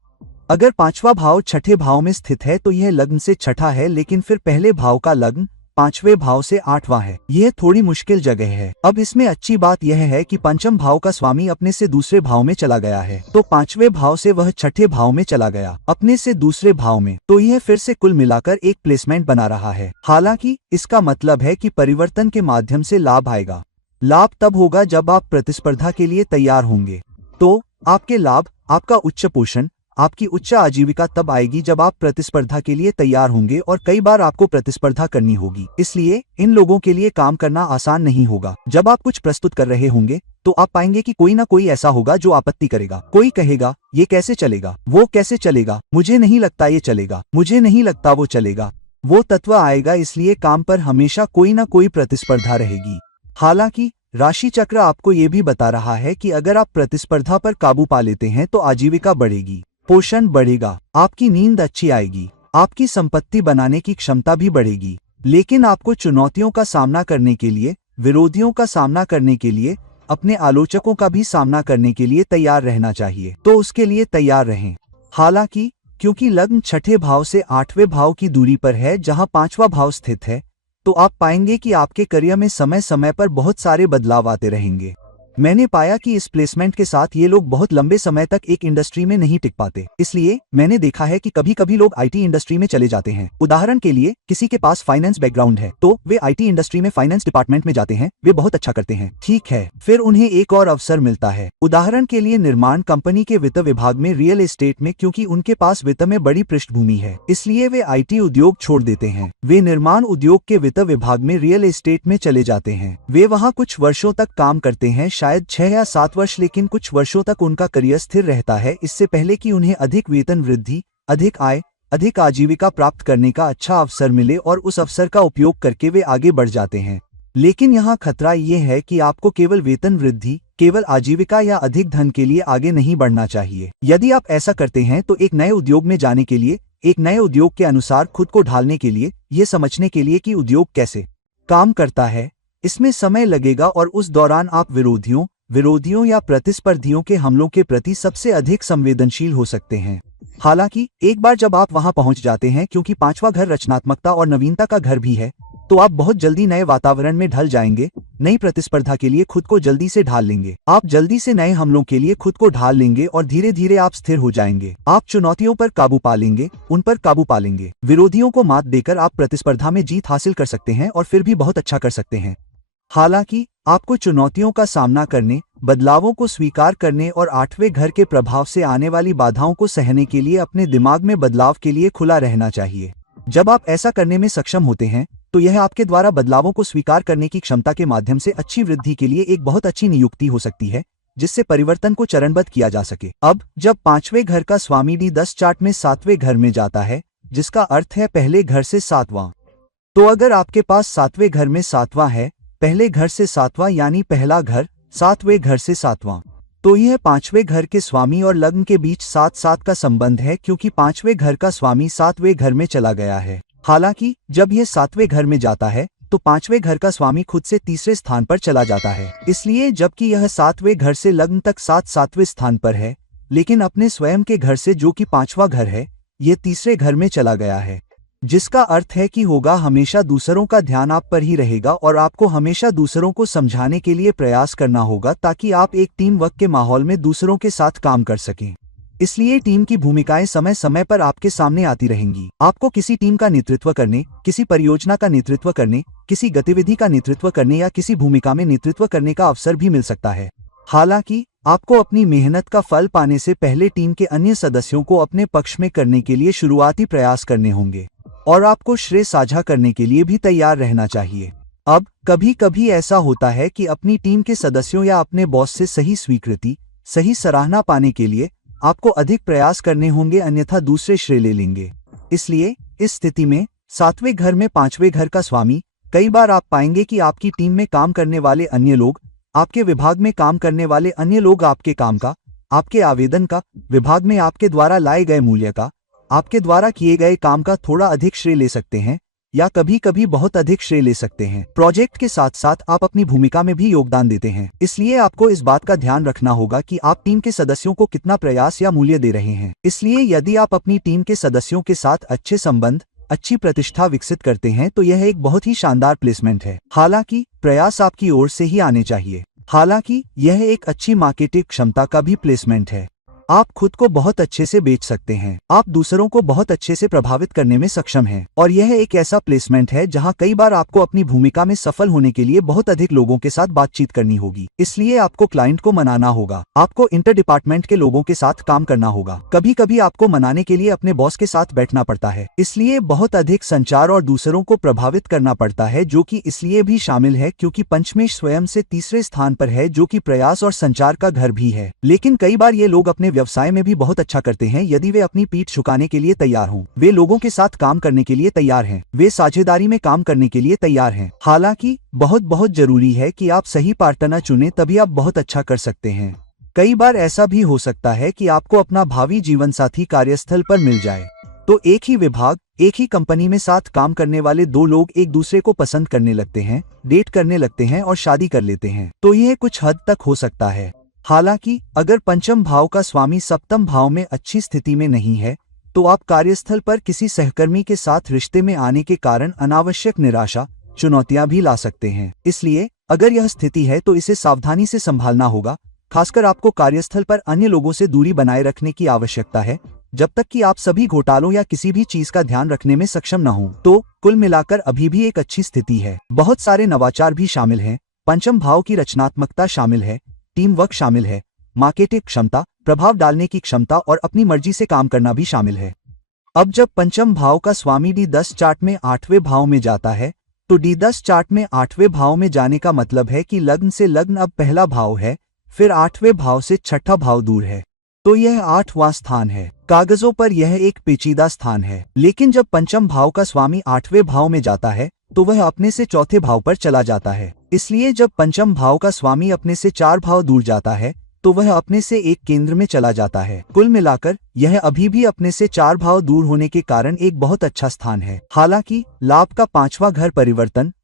अगर पांचवा भाव छठे भाव में स्थित है तो यह लग्न से छठा है, लेकिन फिर पहले भाव का लग्न 5वें भाव से 8वां है। यह थोड़ी मुश्किल जगह है। अब इसमें अच्छी बात यह है कि पंचम भाव का स्वामी अपने से दूसरे भाव में चला गया है, तो 5वें भाव से वह छठे भाव में चला गया, अपने से दूसरे भाव में। तो यह फिर से कुल मिलाकर एक प्लेसमेंट बना रहा है। हालांकि इसका मतलब है कि परिवर्तन के माध्यम से लाभ आएगा। लाभ तब होगा जब आप प्रतिस्पर्धा के लिए तैयार होंगे। तो आपके लाभ, आपका उच्च पोषण, आपकी उच्च आजीविका तब आएगी जब आप प्रतिस्पर्धा के लिए तैयार होंगे, और कई बार आपको प्रतिस्पर्धा करनी होगी। इसलिए इन लोगों के लिए काम करना आसान नहीं होगा। जब आप कुछ प्रस्तुत कर रहे होंगे तो आप पाएंगे कि कोई ना कोई ऐसा होगा जो आपत्ति करेगा। कोई कहेगा ये कैसे चलेगा, वो कैसे चलेगा, मुझे नहीं लगता ये चलेगा, मुझे नहीं लगता वो चलेगा। वो तत्व आएगा, इसलिए काम पर हमेशा कोई ना कोई प्रतिस्पर्धा रहेगी। हालांकि राशि चक्र आपको ये भी बता रहा है कि अगर आप प्रतिस्पर्धा पर काबू पा लेते हैं तो आजीविका बढ़ेगी, पोषण बढ़ेगा, आपकी नींद अच्छी आएगी, आपकी संपत्ति बनाने की क्षमता भी बढ़ेगी। लेकिन आपको चुनौतियों का सामना करने के लिए, विरोधियों का सामना करने के लिए, अपने आलोचकों का भी सामना करने के लिए तैयार रहना चाहिए। तो उसके लिए तैयार रहें। हालांकि क्योंकि लग्न छठे भाव से 8वें भाव की दूरी पर है, जहां 5वां भाव स्थित है, तो आप पाएंगे कि आपके करियर में समय समय पर बहुत सारे बदलाव आते रहेंगे। मैंने पाया कि इस प्लेसमेंट के साथ ये लोग बहुत लंबे समय तक एक इंडस्ट्री में नहीं टिक पाते। इसलिए मैंने देखा है कि कभी कभी लोग आईटी इंडस्ट्री में चले जाते हैं। उदाहरण के लिए किसी के पास फाइनेंस बैकग्राउंड है तो वे आईटी इंडस्ट्री में फाइनेंस डिपार्टमेंट में जाते हैं, वे बहुत अच्छा करते हैं, ठीक है, फिर उन्हें एक और अवसर मिलता है। उदाहरण के लिए निर्माण कंपनी के वित्त विभाग में, रियल एस्टेट में, क्योंकि उनके पास वित्त में बड़ी पृष्ठभूमि है, इसलिए वे आईटी उद्योग छोड़ देते हैं। वे निर्माण उद्योग के वित्त विभाग में, रियल एस्टेट में चले जाते हैं। वे वहाँ कुछ वर्षों तक काम करते हैं, शायद 6 या 7 वर्ष, लेकिन कुछ वर्षों तक उनका करियर स्थिर रहता है, इससे पहले कि उन्हें अधिक वेतन वृद्धि, अधिक आय, अधिक आजीविका प्राप्त करने का अच्छा अवसर मिले, और उस अवसर का उपयोग करके वे आगे बढ़ जाते हैं। लेकिन यहाँ खतरा ये है कि आपको केवल वेतन वृद्धि, केवल आजीविका या अधिक धन के लिए आगे नहीं बढ़ना चाहिए। यदि आप ऐसा करते हैं तो एक नए उद्योग में जाने के लिए, एक नए उद्योग के अनुसार खुद को ढालने के लिए, ये समझने के लिए कि उद्योग कैसे काम करता है, इसमें समय लगेगा और उस दौरान आप विरोधियों या प्रतिस्पर्धियों के हमलों के प्रति सबसे अधिक संवेदनशील हो सकते हैं। हालांकि एक बार जब आप वहां पहुंच जाते हैं, क्योंकि पांचवा घर रचनात्मकता और नवीनता का घर भी है, तो आप बहुत जल्दी नए वातावरण में ढल जाएंगे, नई प्रतिस्पर्धा के लिए खुद को जल्दी से ढाल लेंगे। आप जल्दी से नए हमलों के लिए खुद को ढाल लेंगे और धीरे धीरे आप स्थिर हो जाएंगे। आप चुनौतियों पर काबू पा लेंगे, उन पर काबू पा लेंगे। विरोधियों को मात देकर आप प्रतिस्पर्धा में जीत हासिल कर सकते हैं और फिर भी बहुत अच्छा कर सकते हैं। हालांकि आपको चुनौतियों का सामना करने, बदलावों को स्वीकार करने और आठवें घर के प्रभाव से आने वाली बाधाओं को सहने के लिए अपने दिमाग में बदलाव के लिए खुला रहना चाहिए। जब आप ऐसा करने में सक्षम होते हैं, तो यह आपके द्वारा बदलावों को स्वीकार करने की क्षमता के माध्यम से अच्छी वृद्धि के लिए एक बहुत अच्छी नियुक्ति हो सकती है, जिससे परिवर्तन को चरणबद्ध किया जा सके। अब जब पांचवें घर का स्वामी D10 चार्ट में सातवें घर में जाता है, जिसका अर्थ है पहले घर से सातवां, तो अगर आपके पास सातवें घर में सातवां है, पहले घर से सातवां यानी पहला घर, सातवें घर से सातवां, तो यह पांचवें घर के स्वामी और लग्न के बीच 7-7 का संबंध है, क्योंकि पांचवें घर का स्वामी सातवें घर में चला गया है। हालांकि जब यह सातवें घर में जाता है, तो पांचवें घर का स्वामी खुद से तीसरे स्थान पर चला जाता है। इसलिए जबकि यह सातवें घर से लग्न तक 7-7वें स्थान पर है, लेकिन अपने स्वयं के घर से, जो कि पांचवा घर है, ये तीसरे घर में चला गया है, जिसका अर्थ है कि होगा हमेशा दूसरों का ध्यान आप पर ही रहेगा और आपको हमेशा दूसरों को समझाने के लिए प्रयास करना होगा, ताकि आप एक टीम वर्क के माहौल में दूसरों के साथ काम कर सकें। इसलिए टीम की भूमिकाएं समय समय पर आपके सामने आती रहेंगी। आपको किसी टीम का नेतृत्व करने, किसी परियोजना का नेतृत्व करने, किसी गतिविधि का नेतृत्व करने या किसी भूमिका में नेतृत्व करने का अवसर भी मिल सकता है। हालांकि आपको अपनी मेहनत का फल पाने से पहले टीम के अन्य सदस्यों को अपने पक्ष में करने के लिए शुरुआती प्रयास करने होंगे और आपको श्रेय साझा करने के लिए भी तैयार रहना चाहिए। अब कभी कभी ऐसा होता है कि अपनी टीम के सदस्यों या अपने बॉस से सही स्वीकृति, सही सराहना पाने के लिए आपको अधिक प्रयास करने होंगे, अन्यथा दूसरे श्रेय ले लेंगे। इसलिए इस स्थिति में सातवें घर में पांचवें घर का स्वामी, कई बार आप पाएंगे कि आपकी टीम में काम करने वाले अन्य लोग, आपके विभाग में काम करने वाले अन्य लोग आपके काम का, आपके आवेदन का, विभाग में आपके द्वारा लाए गए मूल्य का, आपके द्वारा किए गए काम का थोड़ा अधिक श्रेय ले सकते हैं या कभी कभी बहुत अधिक श्रेय ले सकते हैं। प्रोजेक्ट के साथ साथ आप अपनी भूमिका में भी योगदान देते हैं, इसलिए आपको इस बात का ध्यान रखना होगा कि आप टीम के सदस्यों को कितना प्रयास या मूल्य दे रहे हैं। इसलिए यदि आप अपनी टीम के सदस्यों के साथ अच्छे संबंध, अच्छी प्रतिष्ठा विकसित करते हैं, तो यह एक बहुत ही शानदार प्लेसमेंट है। हालांकि प्रयास आपकी ओर से ही आने चाहिए। हालांकि यह एक अच्छी मार्केटिंग क्षमता का भी प्लेसमेंट है। आप खुद को बहुत अच्छे से बेच सकते हैं, आप दूसरों को बहुत अच्छे से प्रभावित करने में सक्षम हैं, और यह एक ऐसा प्लेसमेंट है जहां कई बार आपको अपनी भूमिका में सफल होने के लिए बहुत अधिक लोगों के साथ बातचीत करनी होगी। इसलिए आपको क्लाइंट को मनाना होगा, आपको इंटर डिपार्टमेंट के लोगों के साथ काम करना होगा, कभी कभी आपको मनाने के लिए अपने बॉस के साथ बैठना पड़ता है। इसलिए बहुत अधिक संचार और दूसरों को प्रभावित करना पड़ता है, जो कि इसलिए भी शामिल है क्योंकि पंचमेश स्वयं से तीसरे स्थान पर है, जो कि प्रयास और संचार का घर भी है। लेकिन कई बार ये लोग अपने व्यवसाय में भी बहुत अच्छा करते हैं यदि वे अपनी पीठ झुकाने के लिए तैयार हों, वे लोगों के साथ काम करने के लिए तैयार हैं, वे साझेदारी में काम करने के लिए तैयार हैं। हालांकि बहुत जरूरी है कि आप सही पार्टनर चुनें, तभी आप बहुत अच्छा कर सकते हैं। कई बार ऐसा भी हो सकता है कि आपको अपना भावी जीवन साथी कार्यस्थल पर मिल जाए, तो एक ही विभाग, एक ही कंपनी में साथ काम करने वाले दो लोग एक दूसरे को पसंद करने लगते हैं, डेट करने लगते हैं और शादी कर लेते हैं, तो यह कुछ हद तक हो सकता है। हालांकि अगर पंचम भाव का स्वामी सप्तम भाव में अच्छी स्थिति में नहीं है, तो आप कार्यस्थल पर किसी सहकर्मी के साथ रिश्ते में आने के कारण अनावश्यक निराशा, चुनौतियां भी ला सकते हैं। इसलिए अगर यह स्थिति है तो इसे सावधानी से संभालना होगा। खासकर आपको कार्यस्थल पर अन्य लोगों से दूरी बनाए रखने की आवश्यकता है, जब तक कि आप सभी घोटालों या किसी भी चीज का ध्यान रखने में सक्षम न हो। तो कुल मिलाकर अभी भी एक अच्छी स्थिति है। बहुत सारे नवाचार भी शामिल हैं, पंचम भाव की रचनात्मकता शामिल है, टीम वर्क शामिल है, मार्केटिंग क्षमता, प्रभाव डालने की क्षमता और अपनी मर्जी से काम करना भी शामिल है। अब जब पंचम भाव का स्वामी D10 चार्ट में 8वें भाव में जाता है, तो D10 चार्ट में 8वें भाव में जाने का मतलब है कि लग्न से लग्न अब पहला भाव है, फिर 8वें भाव से छठा भाव दूर है, तो यह 8वां स्थान है। कागजों पर यह एक पेचीदा स्थान है, लेकिन जब पंचम भाव का स्वामी 8वें भाव में जाता है, तो वह अपने से चौथे भाव पर चला जाता है। इसलिए जब पंचम भाव का स्वामी अपने से 4 भाव दूर जाता है, तो वह अपने से एक केंद्र में चला जाता है। कुल मिलाकर यह अभी भी अपने से 4 भाव दूर होने के कारण एक बहुत अच्छा स्थान है। हालांकि लाभ का 5वां घर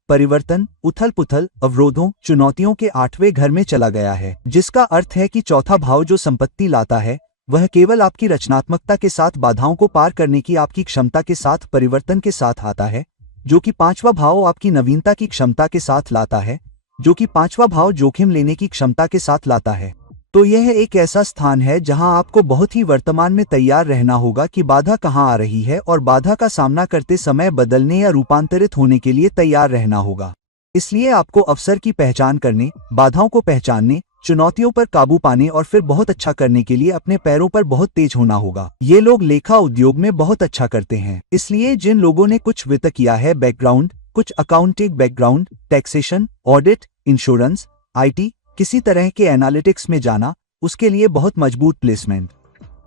परिवर्तन, उथल पुथल, अवरोधों, चुनौतियों के 8वें घर में चला गया है, जिसका अर्थ है कि चौथा भाव जो संपत्ति लाता है वह केवल आपकी रचनात्मकता के साथ बाधाओं को पार करने की आपकी क्षमता के साथ परिवर्तन के साथ आता है, जो कि 5वां भाव आपकी नवीनता की क्षमता के साथ लाता है, जो कि 5वां भाव जोखिम लेने की क्षमता के साथ लाता है। तो यह एक ऐसा स्थान है जहां आपको बहुत ही वर्तमान में तैयार रहना होगा कि बाधा कहां आ रही है और बाधा का सामना करते समय बदलने या रूपांतरित होने के लिए तैयार रहना होगा। इसलिए आपको अवसर की पहचान करने, बाधाओं को पहचानने, चुनौतियों पर काबू पाने और फिर बहुत अच्छा करने के लिए अपने पैरों पर बहुत तेज होना होगा। ये लोग लेखा उद्योग में बहुत अच्छा करते हैं। इसलिए जिन लोगों ने कुछ वित्त किया है बैकग्राउंड, कुछ accounting background, taxation, audit, insurance, IT, किसी तरह के एनालिटिक्स में जाना, उसके लिए बहुत मजबूत प्लेसमेंट।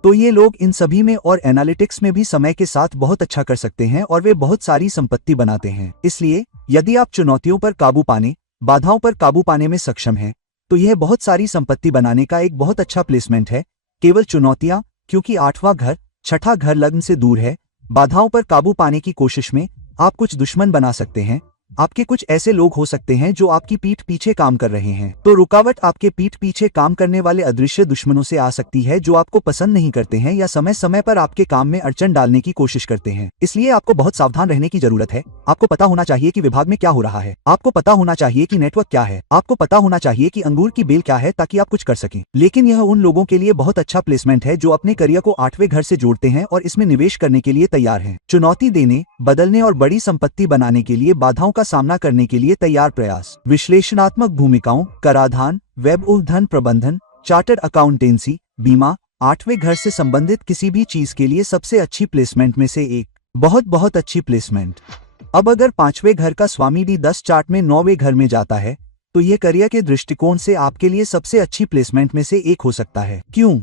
तो ये लोग इन सभी में और एनालिटिक्स में भी समय के साथ बहुत अच्छा कर सकते हैं और वे बहुत सारी संपत्ति बनाते हैं। इसलिए यदि आप चुनौतियों पर काबू पाने, बाधाओं पर काबू पाने में सक्षम हैं, तो यह बहुत सारी संपत्ति बनाने का एक बहुत अच्छा प्लेसमेंट है। केवल चुनौतियां, क्योंकि 8वां घर, 6ठा घर लग्न से दूर है। बाधाओं पर काबू पाने की कोशिश में आप कुछ दुश्मन बना सकते हैं। आपके कुछ ऐसे लोग हो सकते हैं जो आपकी पीठ पीछे काम कर रहे हैं। तो रुकावट आपके पीठ पीछे काम करने वाले अदृश्य दुश्मनों से आ सकती है जो आपको पसंद नहीं करते हैं या समय समय पर आपके काम में अड़चन डालने की कोशिश करते हैं। इसलिए आपको बहुत सावधान रहने की जरूरत है। आपको पता होना चाहिए कि विभाग में क्या हो रहा है। आपको पता होना चाहिए कि नेटवर्क क्या है। आपको पता होना चाहिए कि अंगूर की बेल क्या है, ताकि आप कुछ कर सकें। लेकिन यह उन लोगों के लिए बहुत अच्छा प्लेसमेंट है जो अपने करियर को 8वें घर से जोड़ते हैं और इसमें निवेश करने के लिए तैयार हैं। चुनौती देने, बदलने और बड़ी संपत्ति बनाने के लिए बाधाओं का सामना करने के लिए तैयार प्रयास। विश्लेषणात्मक भूमिकाओं, कराधान, वेब धन प्रबंधन, चार्टर्ड अकाउंटेंसी, बीमा, 8वें घर से संबंधित किसी भी चीज के लिए सबसे अच्छी प्लेसमेंट में से एक। बहुत अच्छी प्लेसमेंट। अब अगर 5वें घर का स्वामी D10 चार्ट में 9वें घर में जाता है, तो यह करियर के दृष्टिकोण से आपके लिए सबसे अच्छी प्लेसमेंट में से एक हो सकता है। क्यों?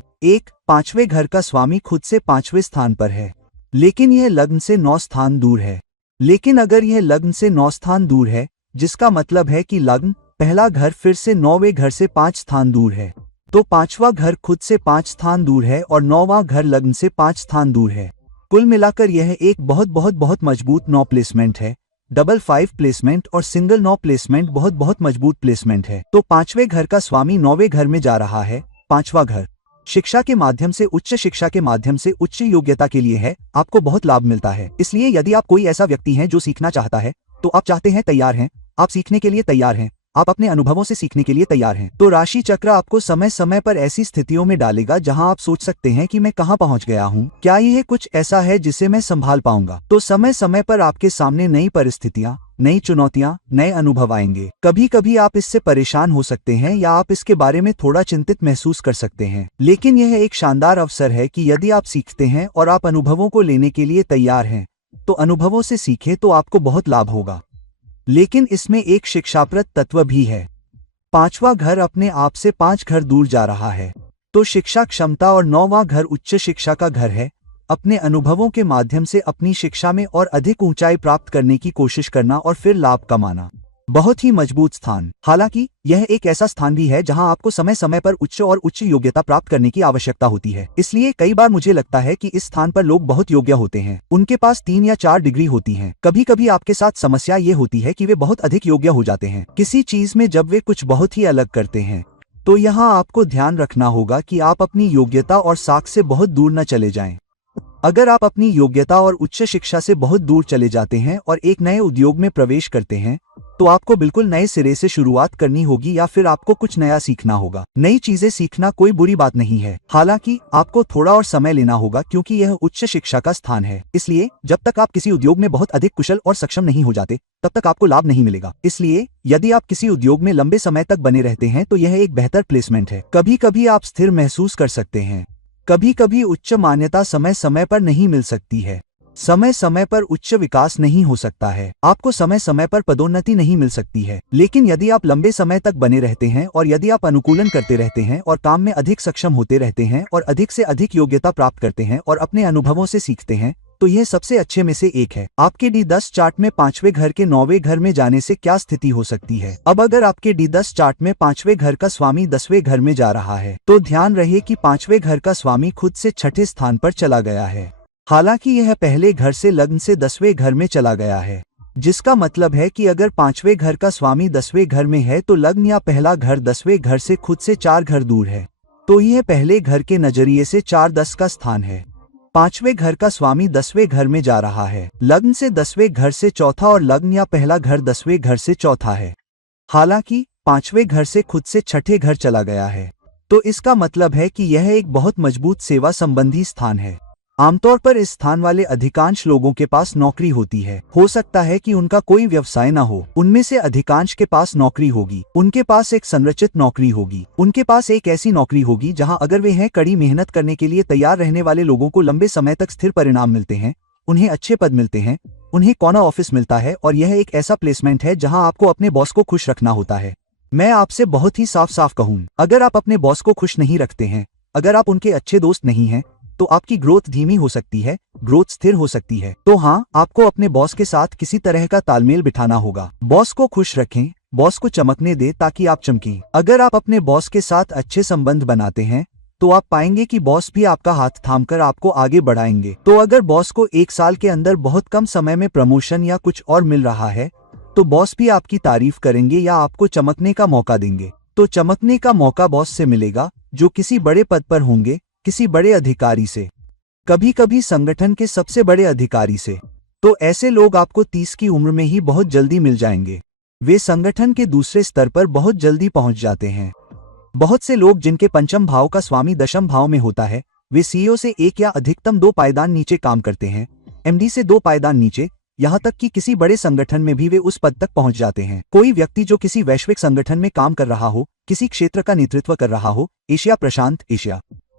5वें घर का स्वामी खुद से 5वें स्थान पर है, लेकिन यह लग्न से 9 स्थान दूर है। लेकिन अगर यह लग्न से 9 स्थान दूर है, जिसका मतलब है कि लग्न, पहला घर फिर से 9वें घर से 5 स्थान दूर है, तो 5वां घर खुद से 5 स्थान दूर है और 9वां घर लग्न से 5 स्थान दूर है। कुल मिलाकर यह एक बहुत मजबूत 9 प्लेसमेंट है। डबल 5 प्लेसमेंट और सिंगल 9 प्लेसमेंट बहुत मजबूत प्लेसमेंट है। तो 5वें घर का स्वामी 9वें घर में जा रहा है। 5वां घर शिक्षा के माध्यम से, उच्च शिक्षा के माध्यम से उच्च योग्यता के लिए है। आपको बहुत लाभ मिलता है। इसलिए यदि आप कोई ऐसा व्यक्ति हैं जो सीखना चाहता है, तो आप चाहते हैं, तैयार हैं, आप सीखने के लिए तैयार हैं, आप अपने अनुभवों से सीखने के लिए तैयार हैं, तो राशि चक्र आपको समय समय पर ऐसी स्थितियों में डालेगा जहां आप सोच सकते हैं कि मैं कहां पहुंच गया हूं, क्या यह कुछ ऐसा है जिसे मैं संभाल पाऊंगा। तो समय समय पर आपके सामने नई परिस्थितियां, नई चुनौतियां, नए अनुभव आएंगे। कभी कभी आप इससे परेशान हो सकते हैं या आप इसके बारे में थोड़ा चिंतित महसूस कर सकते हैं, लेकिन यह एक शानदार अवसर है कि यदि आप सीखते हैं और आप अनुभवों को लेने के लिए तैयार हैं, तो अनुभवों से सीखें तो आपको बहुत लाभ होगा। लेकिन इसमें एक शिक्षाप्रद तत्व भी है। 5वां घर अपने आप से 5 घर दूर जा रहा है, तो शिक्षा क्षमता, और 9वां घर उच्च शिक्षा का घर है। अपने अनुभवों के माध्यम से अपनी शिक्षा में और अधिक ऊंचाई प्राप्त करने की कोशिश करना और फिर लाभ कमाना। बहुत ही मजबूत स्थान। हालांकि यह एक ऐसा स्थान भी है जहां आपको समय समय पर उच्च योग्यता प्राप्त करने की आवश्यकता होती है। इसलिए कई बार मुझे लगता है कि इस स्थान पर लोग बहुत योग्य होते हैं, उनके पास 3 या 4 डिग्री होती हैं। कभी कभी आपके साथ समस्या ये होती है कि वे बहुत अधिक योग्य हो जाते हैं किसी चीज में जब वे कुछ बहुत ही अलग करते हैं। तो यहाँ आपको ध्यान रखना होगा कि आप अपनी योग्यता और साख से बहुत दूर न चले जाएं। अगर आप अपनी योग्यता और उच्च शिक्षा से बहुत दूर चले जाते हैं और एक नए उद्योग में प्रवेश करते हैं, तो आपको बिल्कुल नए सिरे से शुरुआत करनी होगी या फिर आपको कुछ नया सीखना होगा। नई चीजें सीखना कोई बुरी बात नहीं है, हालांकि आपको थोड़ा और समय लेना होगा क्योंकि यह उच्च शिक्षा का स्थान है। इसलिए जब तक आप किसी उद्योग में बहुत अधिक कुशल और सक्षम नहीं हो जाते, तब तक आपको लाभ नहीं मिलेगा। इसलिए यदि आप किसी उद्योग में लंबे समय तक बने रहते हैं, तो यह एक बेहतर प्लेसमेंट है। कभी कभी आप स्थिर महसूस कर सकते हैं, कभी कभी उच्च मान्यता समय समय पर नहीं मिल सकती है, समय समय पर उच्च विकास नहीं हो सकता है, आपको समय समय पर पदोन्नति नहीं मिल सकती है। लेकिन यदि आप लंबे समय तक बने रहते हैं और यदि आप अनुकूलन करते रहते हैं और काम में अधिक सक्षम होते रहते हैं और अधिक से अधिक योग्यता प्राप्त करते हैं और अपने अनुभवों से सीखते हैं, तो यह सबसे अच्छे में से एक है। आपके D10 चार्ट में 5वें घर के 9वें घर में जाने से क्या स्थिति हो सकती है? अब अगर आपके D10 चार्ट में 5वें घर का स्वामी 10वें घर में जा रहा है तो ध्यान रहे कि 5वें घर का स्वामी खुद से छठे स्थान पर चला गया है। हालांकि यह पहले घर से लग्न से 10वें घर में चला गया है, जिसका मतलब है कि अगर 5वें घर का स्वामी 10वें घर में है तो लग्न या पहला घर 10वें घर से खुद से 4 घर दूर है, तो यह पहले घर के नजरिए से 4-10 का स्थान है। 5वें घर का स्वामी 10वें घर में जा रहा है, लग्न से 10वें घर से चौथा और लग्न या पहला घर 10वें घर से चौथा है। हालांकि 5वें घर से खुद से छठे घर चला गया है, तो इसका मतलब है कि यह एक बहुत मजबूत सेवा संबंधी स्थान है। आमतौर पर इस स्थान वाले अधिकांश लोगों के पास नौकरी होती है। हो सकता है कि उनका कोई व्यवसाय न हो, उनमें से अधिकांश के पास नौकरी होगी। उनके पास एक संरचित नौकरी होगी। उनके पास एक ऐसी नौकरी होगी जहां अगर वे हैं कड़ी मेहनत करने के लिए तैयार रहने वाले लोगों को लंबे समय तक स्थिर परिणाम मिलते हैं, उन्हें अच्छे पद मिलते हैं, उन्हें कॉर्नर ऑफिस मिलता है और यह एक ऐसा प्लेसमेंट है जहाँ आपको अपने बॉस को खुश रखना होता है। मैं आपसे बहुत ही साफ साफ कहूँ, अगर आप अपने बॉस को खुश नहीं रखते हैं, अगर आप उनके अच्छे दोस्त नहीं हैं, तो आपकी ग्रोथ धीमी हो सकती है, ग्रोथ स्थिर हो सकती है। तो हाँ, आपको अपने बॉस के साथ किसी तरह का तालमेल बिठाना होगा। बॉस को खुश रखें, बॉस को चमकने दे ताकि आप चमकें। अगर आप अपने बॉस के साथ अच्छे संबंध बनाते हैं तो आप पाएंगे कि बॉस भी आपका हाथ थामकर आपको आगे बढ़ाएंगे। तो अगर बॉस को 1 साल के अंदर बहुत कम समय में प्रमोशन या कुछ और मिल रहा है तो बॉस भी आपकी तारीफ करेंगे या आपको चमकने का मौका देंगे। तो चमकने का मौका बॉस से मिलेगा जो किसी बड़े पद पर होंगे, किसी बड़े अधिकारी से, कभी कभी संगठन के सबसे बड़े अधिकारी से। तो ऐसे लोग आपको 30 की उम्र में ही बहुत जल्दी मिल जाएंगे। वे संगठन के दूसरे स्तर पर बहुत जल्दी पहुंच जाते हैं। बहुत से लोग जिनके पंचम भाव का स्वामी दशम भाव में होता है, वे सीईओ से 1 या अधिकतम 2 पायदान नीचे काम करते हैं, एमडी से 2 पायदान नीचे, यहाँ तक कि किसी बड़े संगठन में भी वे उस पद तक पहुंच जाते हैं। कोई व्यक्ति जो किसी वैश्विक संगठन में काम कर रहा हो, किसी क्षेत्र का नेतृत्व कर रहा हो, एशिया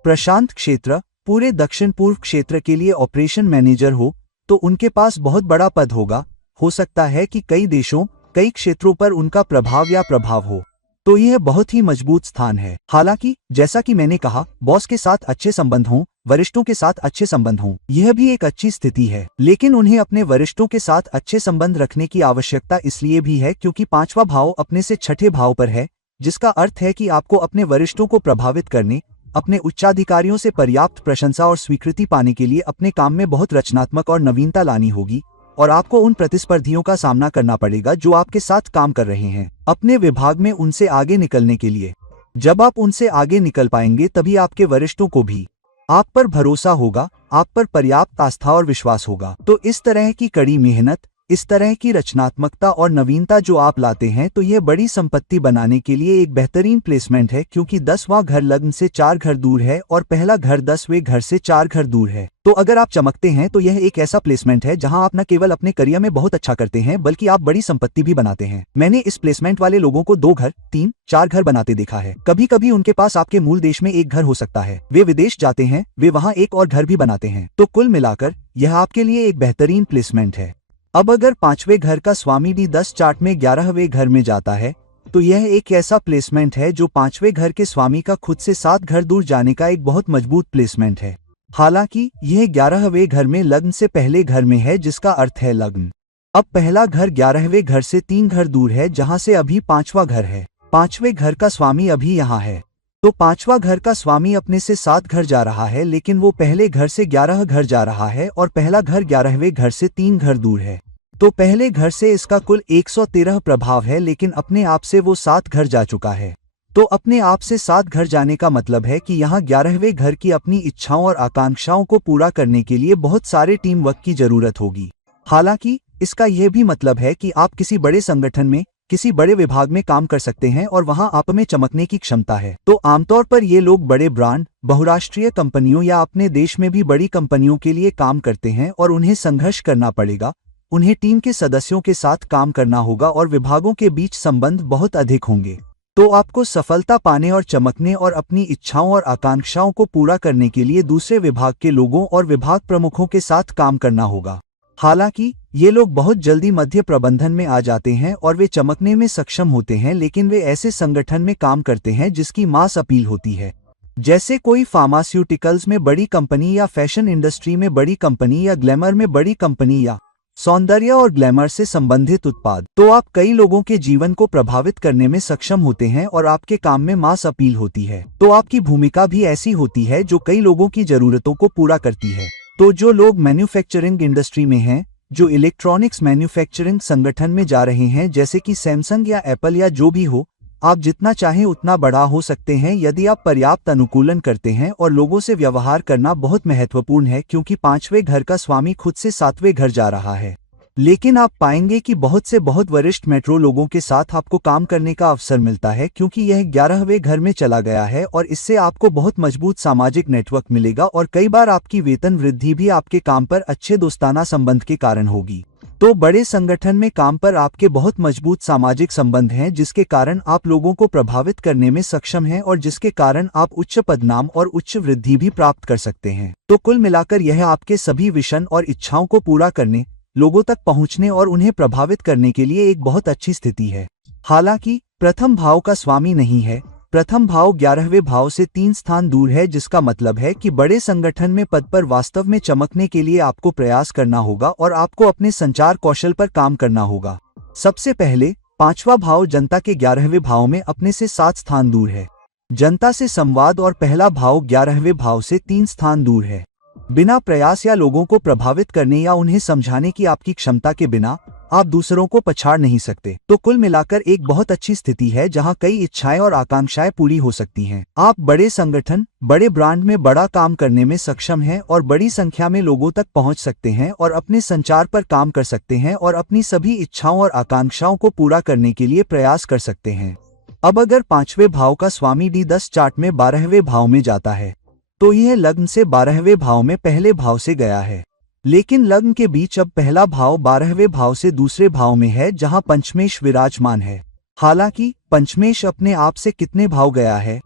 प्रशांत क्षेत्र, पूरे दक्षिण पूर्व क्षेत्र के लिए ऑपरेशन मैनेजर हो, तो उनके पास बहुत बड़ा पद होगा। हो सकता है कि कई देशों, कई क्षेत्रों पर उनका प्रभाव हो। तो यह बहुत ही मजबूत स्थान है। हालांकि जैसा कि मैंने कहा, बॉस के साथ अच्छे संबंध हों, वरिष्ठों के साथ अच्छे संबंध हों, यह भी एक अच्छी स्थिति है। लेकिन उन्हें अपने वरिष्ठों के साथ अच्छे संबंध रखने की आवश्यकता इसलिए भी है क्योंकि 5वां भाव अपने से छठे भाव पर है, जिसका अर्थ है कि आपको अपने वरिष्ठों को प्रभावित करने, अपने उच्चाधिकारियों से पर्याप्त प्रशंसा और स्वीकृति पाने के लिए अपने काम में बहुत रचनात्मक और नवीनता लानी होगी और आपको उन प्रतिस्पर्धियों का सामना करना पड़ेगा जो आपके साथ काम कर रहे हैं, अपने विभाग में उनसे आगे निकलने के लिए। जब आप उनसे आगे निकल पाएंगे तभी आपके वरिष्ठों को भी आप पर भरोसा होगा, आप पर पर्याप्त आस्था और विश्वास होगा। तो इस तरह की कड़ी मेहनत, इस तरह की रचनात्मकता और नवीनता जो आप लाते हैं, तो यह बड़ी संपत्ति बनाने के लिए एक बेहतरीन प्लेसमेंट है, क्योंकि 10वां घर लग्न से 4 घर दूर है और पहला घर 10वें घर से 4 घर दूर है। तो अगर आप चमकते हैं तो यह एक ऐसा प्लेसमेंट है जहां आप न केवल अपने करियर में बहुत अच्छा करते हैं बल्कि आप बड़ी संपत्ति भी बनाते हैं। मैंने इस प्लेसमेंट वाले लोगों को 2 घर, 3, 4 घर बनाते देखा है। कभी कभी उनके पास आपके मूल देश में 1 घर हो सकता है, वे विदेश जाते हैं, वे वहाँ एक और घर भी बनाते हैं। तो कुल मिलाकर यह आपके लिए एक बेहतरीन प्लेसमेंट है। अब अगर 5वें घर का स्वामी D10 चार्ट में 11वें घर में जाता है तो यह एक ऐसा प्लेसमेंट है जो 5वें घर के स्वामी का खुद से 7 घर दूर जाने का एक बहुत मजबूत प्लेसमेंट है। हालांकि यह 11वें घर में लग्न से पहले घर में है, जिसका अर्थ है लग्न। अब पहला घर 11वें घर से 3 घर दूर है, जहां से अभी 5वां घर है। 5वें घर का स्वामी अभी यहाँ है, तो 5वां घर का स्वामी अपने से 7 घर जा रहा है, लेकिन वो पहले घर से 11 घर जा रहा है और पहला घर 11वें घर से 3 घर दूर है। तो पहले घर से इसका कुल 113 प्रभाव है, लेकिन अपने आप से वो 7 घर जा चुका है। तो अपने आप से 7 घर जाने का मतलब है कि यहाँ 11वें घर की अपनी इच्छाओं और आकांक्षाओं को पूरा करने के लिए बहुत सारे टीम वर्क की जरूरत होगी। हालांकि इसका यह भी मतलब है कि आप किसी बड़े संगठन में, किसी बड़े विभाग में काम कर सकते हैं और वहां आप में चमकने की क्षमता है। तो आमतौर पर ये लोग बड़े ब्रांड, बहुराष्ट्रीय कंपनियों या अपने देश में भी बड़ी कंपनियों के लिए काम करते हैं और उन्हें संघर्ष करना पड़ेगा, उन्हें टीम के सदस्यों के साथ काम करना होगा और विभागों के बीच संबंध बहुत अधिक होंगे। तो आपको सफलता पाने और चमकने और अपनी इच्छाओं और आकांक्षाओं को पूरा करने के लिए दूसरे विभाग के लोगों और विभाग प्रमुखों के साथ काम करना होगा। हालांकि ये लोग बहुत जल्दी मध्य प्रबंधन में आ जाते हैं और वे चमकने में सक्षम होते हैं, लेकिन वे ऐसे संगठन में काम करते हैं जिसकी मास अपील होती है, जैसे कोई फार्मास्यूटिकल्स में बड़ी कंपनी या फैशन इंडस्ट्री में बड़ी कंपनी या ग्लैमर में बड़ी कंपनी या सौंदर्य और ग्लैमर से संबंधित उत्पाद। तो आप कई लोगों के जीवन को प्रभावित करने में सक्षम होते हैं और आपके काम में मास अपील होती है। तो आपकी भूमिका भी ऐसी होती है जो कई लोगों की जरूरतों को पूरा करती है। तो जो लोग मैन्युफैक्चरिंग इंडस्ट्री में हैं, जो इलेक्ट्रॉनिक्स मैन्युफैक्चरिंग संगठन में जा रहे हैं, जैसे कि सैमसंग या एप्पल या जो भी हो, आप जितना चाहें उतना बड़ा हो सकते हैं यदि आप पर्याप्त अनुकूलन करते हैं। और लोगों से व्यवहार करना बहुत महत्वपूर्ण है, क्योंकि 5वें घर का स्वामी खुद से 7वें घर जा रहा है। लेकिन आप पाएंगे कि बहुत से बहुत वरिष्ठ मेट्रो लोगों के साथ आपको काम करने का अवसर मिलता है, क्योंकि यह 11वें घर में चला गया है और इससे आपको बहुत मजबूत सामाजिक नेटवर्क मिलेगा और कई बार आपकी वेतन वृद्धि भी आपके काम पर अच्छे दोस्ताना संबंध के कारण होगी। तो बड़े संगठन में काम पर आपके बहुत मजबूत सामाजिक संबंध हैं, जिसके कारण आप लोगों को प्रभावित करने में सक्षम हैं और जिसके कारण आप उच्च पदनाम और उच्च वृद्धि भी प्राप्त कर सकते हैं। तो कुल मिलाकर यह आपके सभी विजन और इच्छाओं को पूरा करने, लोगों तक पहुंचने और उन्हें प्रभावित करने के लिए एक बहुत अच्छी स्थिति है। हालांकि प्रथम भाव का स्वामी नहीं है। प्रथम भाव 11वें भाव से 3 स्थान दूर है, जिसका मतलब है कि बड़े संगठन में पद पर वास्तव में चमकने के लिए आपको प्रयास करना होगा और आपको अपने संचार कौशल पर काम करना होगा। सबसे पहले 5वां भाव जनता के 11वें भाव में अपने से 7 स्थान दूर है। जनता से संवाद और पहला भाव 11वें भाव से 3 स्थान दूर है। बिना प्रयास या लोगों को प्रभावित करने या उन्हें समझाने की आपकी क्षमता के बिना आप दूसरों को पछाड़ नहीं सकते। तो कुल मिलाकर एक बहुत अच्छी स्थिति है जहां कई इच्छाएं और आकांक्षाएं पूरी हो सकती हैं। आप बड़े संगठन, बड़े ब्रांड में बड़ा काम करने में सक्षम हैं और बड़ी संख्या में लोगों तक पहुंच सकते हैं और अपने संचार पर काम कर सकते हैं और अपनी सभी इच्छाओं और आकांक्षाओं को पूरा करने के लिए प्रयास कर सकते हैं। अब अगर 5वें भाव का स्वामी D10 चार्ट में 12वें भाव में जाता है, तो यह लग्न से 12वें भाव में पहले भाव से गया है। लेकिन लग्न के बीच अब पहला भाव 12वें भाव से दूसरे भाव में है, जहां पंचमेश विराजमान है। हालांकि पंचमेश अपने आप से कितने भाव गया है?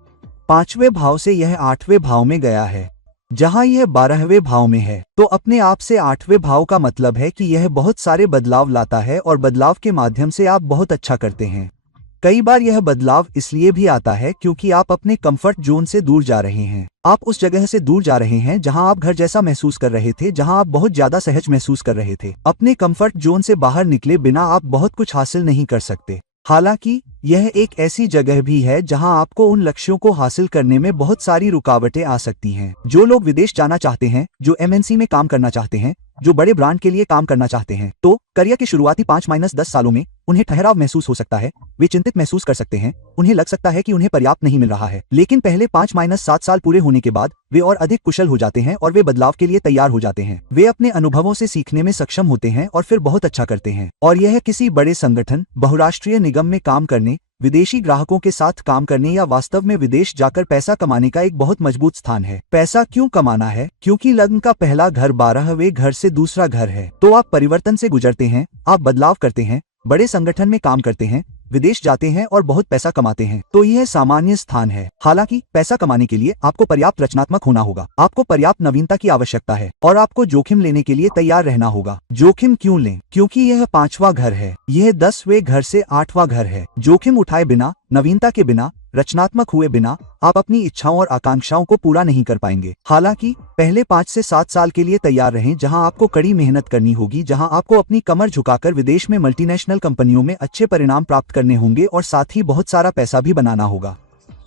5वें भाव से यह 8वें भाव में गया है, जहां यह 12वें भाव में है। तो अपने आप से 8वें भाव का मतलब है कि यह बहुत सारे बदलाव लाता है और बदलाव के माध्यम से आप बहुत अच्छा करते हैं। कई बार यह बदलाव इसलिए भी आता है क्योंकि आप अपने कंफर्ट जोन से दूर जा रहे हैं। आप उस जगह से दूर जा रहे हैं जहां आप घर जैसा महसूस कर रहे थे, जहां आप बहुत ज्यादा सहज महसूस कर रहे थे। अपने कंफर्ट जोन से बाहर निकले बिना आप बहुत कुछ हासिल नहीं कर सकते। हालांकि यह एक ऐसी जगह भी है जहां आपको उन लक्ष्यों को हासिल करने में बहुत सारी रुकावटें आ सकती हैं। जो लोग विदेश जाना चाहते हैं, जो MNC में काम करना चाहते हैं, जो बड़े ब्रांड के लिए काम करना चाहते हैं, तो करियर के शुरुआती 5-10 सालों में उन्हें ठहराव महसूस हो सकता है। वे चिंतित महसूस कर सकते हैं, उन्हें लग सकता है कि उन्हें पर्याप्त नहीं मिल रहा है। लेकिन पहले 5-7 साल पूरे होने के बाद वे और अधिक कुशल हो जाते हैं और वे बदलाव के लिए तैयार हो जाते हैं। वे अपने अनुभवों से सीखने में सक्षम होते हैं और फिर बहुत अच्छा करते हैं। और यह किसी बड़े संगठन, बहुराष्ट्रीय निगम में काम करने, विदेशी ग्राहकों के साथ काम करने या वास्तव में विदेश जाकर पैसा कमाने का एक बहुत मजबूत स्थान है। पैसा क्यों कमाना है? क्योंकि लग्न का पहला घर 12वें घर से दूसरा घर है। तो आप परिवर्तन से गुजरते हैं, आप बदलाव करते हैं, बड़े संगठन में काम करते हैं, विदेश जाते हैं और बहुत पैसा कमाते हैं। तो यह सामान्य स्थान है। हालांकि पैसा कमाने के लिए आपको पर्याप्त रचनात्मक होना होगा, आपको पर्याप्त नवीनता की आवश्यकता है और आपको जोखिम लेने के लिए तैयार रहना होगा। जोखिम क्यों लें? क्योंकि यह 5वां घर है, यह 10वें घर से 8वां घर है। जोखिम उठाए बिना, नवीनता के बिना, रचनात्मक हुए बिना आप अपनी इच्छाओं और आकांक्षाओं को पूरा नहीं कर पाएंगे। हालांकि पहले 5 से 7 साल के लिए तैयार रहें, जहां आपको कड़ी मेहनत करनी होगी, जहां आपको अपनी कमर झुकाकर विदेश में मल्टीनेशनल कंपनियों में अच्छे परिणाम प्राप्त करने होंगे और साथ ही बहुत सारा पैसा भी बनाना होगा।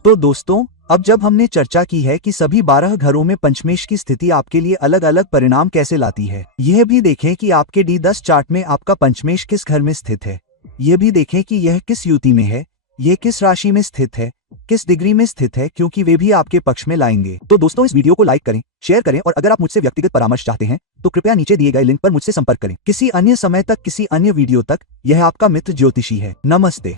तो दोस्तों, अब जब हमने चर्चा की है कि सभी 12 घरों में पंचमेश की स्थिति आपके लिए अलग अलग परिणाम कैसे लाती है, यह भी देखें कि आपके D10 चार्ट में आपका पंचमेश किस घर में स्थित है। यह भी देखें कि यह किस युति में है, यह किस राशि में स्थित है, किस डिग्री में स्थित है, क्योंकि वे भी आपके पक्ष में लाएंगे। तो दोस्तों, इस वीडियो को लाइक करें, शेयर करें और अगर आप मुझसे व्यक्तिगत परामर्श चाहते हैं तो कृपया नीचे दिए गए लिंक पर मुझसे संपर्क करें। किसी अन्य समय तक, किसी अन्य वीडियो तक, यह आपका मित्र ज्योतिषी है। नमस्ते।